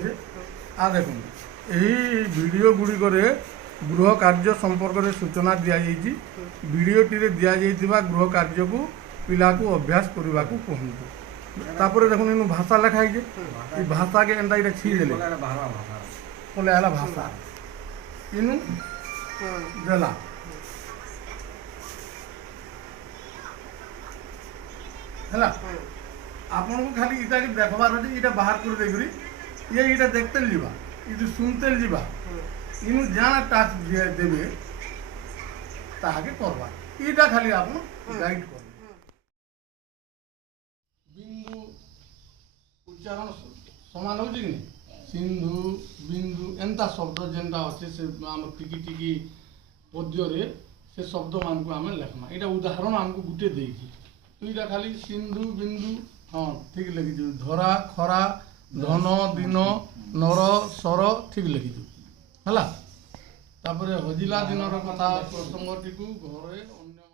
अच्छे आ देखो यही वीडियो गुड़िकरे गृह कार्य संपर्क में सूचना दि जाइए वीडियोटी दि जाइए गृह कार्य को पिला को अभ्यास करने को कहतु तापर देखो इन भाषा लिखाई ये भाषा के एंता ये छीदेले बोले है भाषा इनु देला है आपन को खाली इटा के देखबार अछि इटा बाहर कर देकरी ये इटा देखते लिबा इदु सुनते लिबा इनु जाना टास्क दिए देबे ताके करबा इटा खाली आपन गाइड कर बिंदु उच्चारण समान हो कि सिंधु बिंदु एंता शब्द जेनता अच्छे से आम टिकी टिकी पद्य रे से शब्द मान को आम लेखमा इटा उदाहरण आमको गुटे देइछि तो इटा खाली सिंधु बिंदु हाँ ठीक लिखिछु धरा खरा धन दिन नर सर ठीक लिखिछु हला तापर हजिला दिन कथा प्रसंगटी को घरे अन्य